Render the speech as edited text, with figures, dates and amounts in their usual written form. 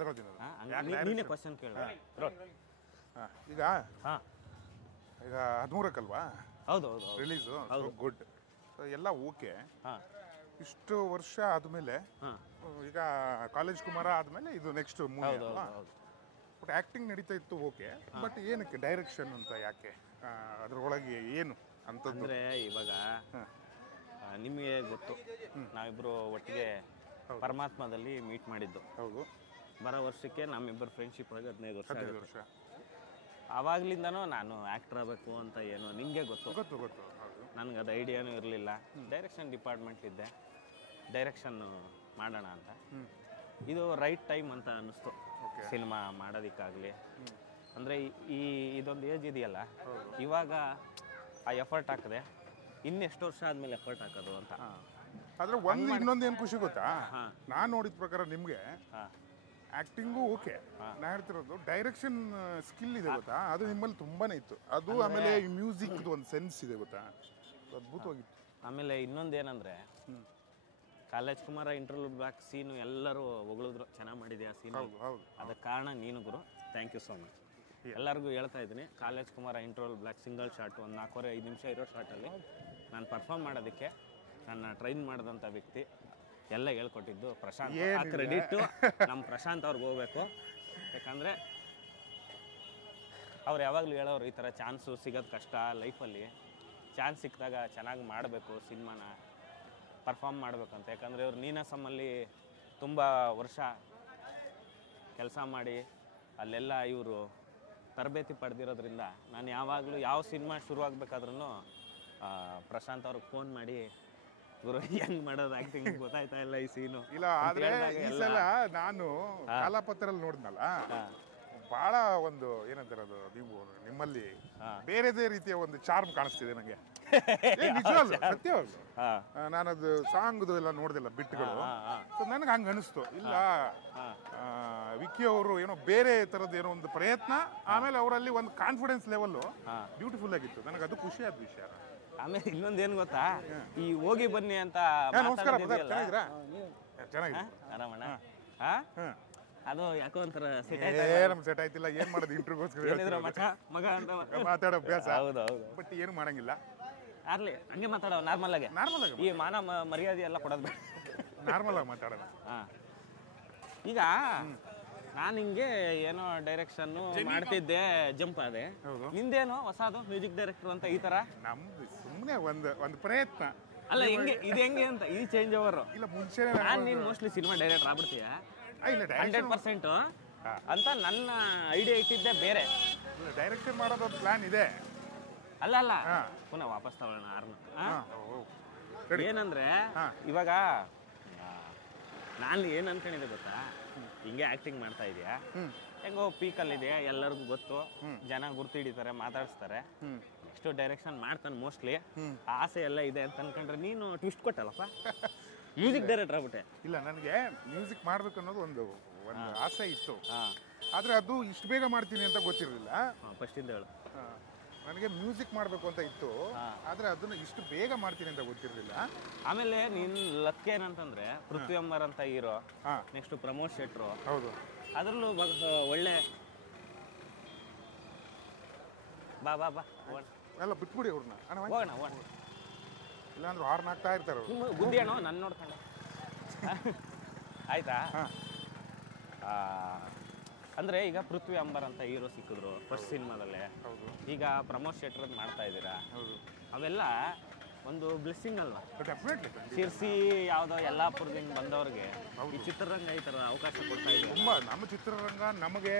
ತಗೊಳ್ತೀನಿ ನೀನೇ ಕ್ವಶನ್ ಕೇಳ. ಈಗ 13 ಹೌದು ಹೌದು ರಿಲೀಸು. ಗುಡ್, ಎಲ್ಲ ಓಕೆ. ಇಷ್ಟು ವರ್ಷ ಆದಮೇಲೆ ಈಗ ಕಾಲೇಜ್ ಕುಮಾರ ಆದಮೇಲೆ ಇದು ನೆಕ್ಸ್ಟ್ ಮೂವಿ ಅಲ್ವಾ? ಬಟ್ ಆ್ಯಕ್ಟಿಂಗ್ ನಡೀತಾ ಇತ್ತು ಓಕೆ, ಬಟ್ ಏನಕ್ಕೆ ಡೈರೆಕ್ಷನ್ ಅಂತ ಯಾಕೆ? ಅದ್ರೊಳಗೆ ಏನು ಅಂತಂದ್ರೆ ಇವಾಗ ನಿಮಗೆ ಗೊತ್ತು, ನಾವಿಬ್ಬರು ಒಟ್ಟಿಗೆ ಪರಮಾತ್ಮದಲ್ಲಿ ಮೀಟ್ ಮಾಡಿದ್ದು. ಹೌದು. ಬರೋ ವರ್ಷಕ್ಕೆ ನಮ್ಮಿಬ್ಬರು ಫ್ರೆಂಡ್ಶಿಪ್ ಆಗಿ 15 ವರ್ಷ. ಆವಾಗಲಿಂದನೂ ನಾನು ಆ್ಯಕ್ಟರ್ ಆಗಬೇಕು ಅಂತ ಏನೋ ನಿಮಗೆ ಗೊತ್ತು. ನನಗೆ ಅದು ಐಡಿಯಾನೂ ಇರಲಿಲ್ಲ. ಡೈರೆಕ್ಷನ್ ಡಿಪಾರ್ಟ್ಮೆಂಟ್ಲಿದ್ದೆ, ಡೈರೆಕ್ಷನ್ನು ಮಾಡೋಣ ಅಂತ. ಇದು ರೈಟ್ ಟೈಮ್ ಅಂತ ಅನ್ನಿಸ್ತು ಸಿನಿಮಾ ಮಾಡೋದಕ್ಕಾಗಲಿ. ಅಂದರೆ ಇದೊಂದು ಏಜ್ ಇದೆಯಲ್ಲ, ಇವಾಗ ಆ ಎಫರ್ಟ್ ಹಾಕಿದೆ, ಇನ್ನೆಷ್ಟು ವರ್ಷ ಆದಮೇಲೆ ಎಫರ್ಟ್ ಹಾಕೋದು ಅಂತ. ಆದರೆ ಇನ್ನೊಂದು ಏನು ಖುಷಿ ಗೊತ್ತಾ, ನಾನು ನೋಡಿದ ಪ್ರಕಾರ ನಿಮಗೆ ಆ್ಯಕ್ಟಿಂಗು ಓಕೆ, ನಾನು ಹೇಳ್ತಿರೋದು ಡೈರೆಕ್ಷನ್ ಸ್ಕಿಲ್ ಇದೆ ಗೊತ್ತಾ, ಅದು ನಿಮ್ಮಲ್ಲಿ ತುಂಬಾ ಇತ್ತು. ಅದು ಆಮೇಲೆ ಮ್ಯೂಸಿಕ್ದು ಒಂದು ಸೆನ್ಸ್ ಇದೆ ಗೊತ್ತಾ, ಅದ್ಭುತವಾಗಿತ್ತು. ಆಮೇಲೆ ಇನ್ನೊಂದು ಏನಂದರೆ, college Kumara interview block scene ಎಲ್ಲರೂ ಹೊಗಳಿದ್ರು, ಚೆನ್ನಾಗಿ ಮಾಡಿದೆ ಆ ಸೀನು. ಅದಕ್ಕೆ ಕಾರಣ ನೀನು ಗುರು, ಥ್ಯಾಂಕ್ ಯು ಸೋ ಮಚ್. ಎಲ್ಲರಿಗೂ ಹೇಳ್ತಾ ಇದ್ದೀನಿ, college Kumara interview block single shot, ಒಂದು 4-5 ನಿಮಿಷ ಇರೋ ಶಾರ್ಟಲ್ಲಿ ನಾನು ಪರ್ಫಾರ್ಮ್ ಮಾಡೋದಕ್ಕೆ ನನ್ನ ಟ್ರೈನ್ ಮಾಡಿದಂಥ ವ್ಯಕ್ತಿ, ಎಲ್ಲ ಹೇಳ್ಕೊಟ್ಟಿದ್ದು ಪ್ರಶಾಂತ್. ಆ ಕ್ರೆಡಿಟ್ಟು ನಮ್ಮ ಪ್ರಶಾಂತ್ ಅವ್ರಿಗೆ ಹೋಗ್ಬೇಕು. ಯಾಕಂದರೆ ಅವ್ರು ಯಾವಾಗಲೂ ಹೇಳೋರು, ಈ ಥರ ಚಾನ್ಸು ಸಿಗೋದು ಕಷ್ಟ ಲೈಫಲ್ಲಿ, ಚಾನ್ಸ್ ಸಿಕ್ಕಿದಾಗ ಚೆನ್ನಾಗಿ ಮಾಡಬೇಕು, ಸಿನಿಮಾನ ಪರ್ಫಾರ್ಮ್ ಮಾಡಬೇಕಂತ. ಯಾಕಂದರೆ ಇವ್ರು ನೀನಾಸಮಲ್ಲಿ ತುಂಬ ವರ್ಷ ಕೆಲಸ ಮಾಡಿ ಅಲ್ಲೆಲ್ಲ ಇವರು ತರಬೇತಿ ಪಡೆದಿರೋದ್ರಿಂದ ನಾನು ಯಾವಾಗಲೂ ಯಾವ ಸಿನಿಮಾ ಶುರು ಆಗಬೇಕಾದ್ರೂ ಪ್ರಶಾಂತ್ ಅವ್ರಿಗೆ ಫೋನ್ ಮಾಡಿ, ಗುರು ಹೆಂಗ್ ಮಾಡೋದು ಆ್ಯಕ್ಟಿಂಗ್ ಗೊತ್ತಾಯ್ತಾ ಇಲ್ಲ ಈ ಸೀನು ಇಲ್ಲ. ಆದರೆ ಈ ಸಲ ನಾನು ಕಾಲಾಪತ್ರಲ್ಲಿ ನೋಡಿದ್ನಲ್ಲ, ಭಾಳ ಒಂದು ಏನಂತಾರದು, ನೀವು ನಿಮ್ಮಲ್ಲಿ ಬೇರೆದೇ ರೀತಿಯ ಒಂದು ಚಾರ್ಮ್ ಕಾಣಿಸ್ತಿದೆ ನನಗೆ. ನಿಜವಾಗ್ಲು ಸತ್ಯವಾಗ್ಲು ನಾನದು ಸಾಂಗ್ದು ಎಲ್ಲ ನೋಡ್ದಿಲ್ಲ ಬಿಟ್ಗಳು, ಸೊ ನನಗೆ ಹಂಗೆ ಅನಿಸ್ತು. ಇಲ್ಲ ವಿಕ್ಕಿ ಅವರು ಏನೋ ಬೇರೆ ಥರದ್ದು ಏನೋ ಒಂದು ಪ್ರಯತ್ನ, ಆಮೇಲೆ ಅವರಲ್ಲಿ ಒಂದು ಕಾನ್ಫಿಡೆನ್ಸ್ ಲೆವೆಲ್ಲು ಬ್ಯೂಟಿಫುಲ್ ಆಗಿತ್ತು. ನನಗೆ ಅದು ಖುಷಿ ಆದ ವಿಷಯ. ಆಮೇಲೆ ಇನ್ನೊಂದೇನು ಗೊತ್ತಾ, ಈ ಹೋಗಿ ಬನ್ನಿ ಅಂತ ನಮಸ್ಕಾರ, ಚೆನ್ನಾಗಿದೆ ಆರಾಮಣ್ಣ. ಅದು ಯಾಕೋ ಒಂಥರ ಸೆಟ್ ಆಯ್ತಿಲ್ಲ, ಏನ್ ಮಾಡೋದು ಇಂಟರ್ವ್ಯೂಗೋಸ್ಕರ ಮಗ ಅಂತ ಮಾತಾಡೋ ಅಭ್ಯಾಸ. ಹೌದು ಹೌದು, ಬಟ್ ಏನು ಮಾಡಂಗಿಲ್ಲ, ಆಗ್ಲಿ ಹಂಗೆ ಮಾತಾಡೋ ನಾರ್ಮಲ್ ಆಗಿ. ಈ ಮಾನ ಮರ್ಯಾದೆ ಎಲ್ಲ ಕೊಡೋದು ಬೇಡ, ನಾರ್ಮಲ್ ಆಗಿ ಮಾತಾಡೋಣ. ಈಗ ನಾನು ಹಿಂಗೆ ಏನೋ ಡೈರೆಕ್ಷನ್ನು ಮಾಡ್ತಿದ್ದೆ, ಜಂಪ್ ಆದೆ. ನಿಂದೇನೋ ಹೊಸದು ಮ್ಯೂಸಿಕ್ ಡೈರೆಕ್ಟರ್ ಅಂತ ಈ ತರ. ನಮ್ದು ಸುಮ್ಮನೆ ಒಂದು ಪ್ರಯತ್ನ ಅಲ್ಲ, ಹೆಂಗೆ ಇದು ಹೆಂಗೆ ಅಂತ ಈ ಚೇಂಜ್ ಓವರ್. ಇಲ್ಲ ಮುಂಚೆ ನೀನು ಮೋಸ್ಟ್ಲಿ ಸಿನಿಮಾ ಡೈರೆಕ್ಟರ್ ಆಗ್ಬಿಡ್ತೀಯ 100% ಅಂತ ನನ್ನ ಐಡಿಯಾ ಇಟ್ಟಿದ್ದೆ ಬೇರೆ. ಡೈರೆಕ್ಷನ್ ಮಾಡೋದೊಂದು ಪ್ಲಾನ್ ಇದೆ. ಅಲ್ಲ ಪುನಃ ವಾಪಸ್ ತಗೊಳ್ಳೋಣ ಏನಂದ್ರೆ, ಇವಾಗ ನಾನು ಏನು ಅನ್ಕೊಂಡಿದ್ದೆ ಗೊತ್ತಾ, ಹಿಂಗೆ ಆ್ಯಕ್ಟಿಂಗ್ ಮಾಡ್ತಾ ಇದೆಯಾ, ಹೆಂಗೋ ಪೀಕಲ್ಲಿದೆಯಾ, ಎಲ್ಲರಿಗೂ ಗೊತ್ತು, ಜನ ಗುರ್ತು ಹಿಡಿತಾರೆ, ಮಾತಾಡಿಸ್ತಾರೆ, ನೆಕ್ಸ್ಟ್ ಡೈರೆಕ್ಷನ್ ಮಾಡ್ತಾನೆ ಮೋಸ್ಟ್ಲಿ, ಆಸೆ ಎಲ್ಲ ಇದೆ ಅಂತ ಅನ್ಕೊಂಡ್ರೆ ನೀನು ಟ್ವಿಸ್ಟ್ ಕೊಟ್ಟಲ್ಲಪ್ಪ, ಮ್ಯೂಸಿಕ್ ಡೈರೆಕ್ಟರ್ ಆಗ್ಬಿಟ್ಟೆ. ಇಲ್ಲ, ನನಗೆ ಮ್ಯೂಸಿಕ್ ಮಾಡ್ಬೇಕು ಅನ್ನೋದು ಒಂದು ಆಸೆ ಇತ್ತು. ಆದರೆ ಅದು ಇಷ್ಟು ಬೇಗ ಮಾಡ್ತೀನಿ ಅಂತ ಗೊತ್ತಿರಲಿಲ್ಲ. ಫಸ್ಟಿಂದ ಹೇಳು. ನನಗೆ ಮ್ಯೂಸಿಕ್ ಮಾಡಬೇಕು ಅಂತ ಇತ್ತು, ಆದರೆ ಅದನ್ನು ಇಷ್ಟು ಬೇಗ ಮಾಡ್ತೀನಿ ಅಂತ ಗೊತ್ತಿರಲಿಲ್ಲ. ಆಮೇಲೆ ನಿನ್ನ ಲಕ್ ಏನಂತಂದ್ರೆ, ಪೃಥ್ವಿ ಅಂಬರ್ ಅಂತ ಹೀರೋ, ನೆಕ್ಸ್ಟ್ ಪ್ರಮೋದ್ ಶೆಟ್ರು, ಹೌದು, ಅದರಲ್ಲೂ ಒಳ್ಳೆ ಬಾ ಬಾ ಬಾ ಎಲ್ಲ ಬಿಟ್ಬಿಡಿ ಅವ್ರನ್ನ, ಹೋಗೋಣ ಇಲ್ಲಾಂದ್ರೆ ಹಾರ್ನ್ ಆಗ್ತಾ ಇರ್ತಾರೆ. ಬುದ್ಧಿ ಏನೋ ನನ್ನ ನೋಡ್ಕೊಂಡೆ ಆಯ್ತಾ. ಅಂದರೆ ಈಗ ಪೃಥ್ವಿ ಅಂಬರ್ ಅಂತ ಹೀರೋ ಸಿಕ್ಕಿದ್ರು ಫಸ್ಟ್ ಸಿನಿಮಾದಲ್ಲೇ. ಈಗ ಪ್ರಮೋದ್ ಶೆಟ್ರದ್ ಮಾಡ್ತಾ ಇದ್ದೀರಾ, ಅವೆಲ್ಲ ಒಂದು ಬ್ಲೆಸ್ಸಿಂಗ್ ಅಲ್ವಾ. ಶಿರ್ಸಿ ಯಾವುದೋ ಯಲ್ಲಾಪುರದಿಂದ ಬಂದವ್ರಿಗೆ ಈ ಚಿತ್ರರಂಗ ಈ ಥರ ಅವಕಾಶ ಕೊಡ್ತಾ ಇದೆ. ತುಂಬ ನಮ್ಮ ಚಿತ್ರರಂಗ ನಮಗೆ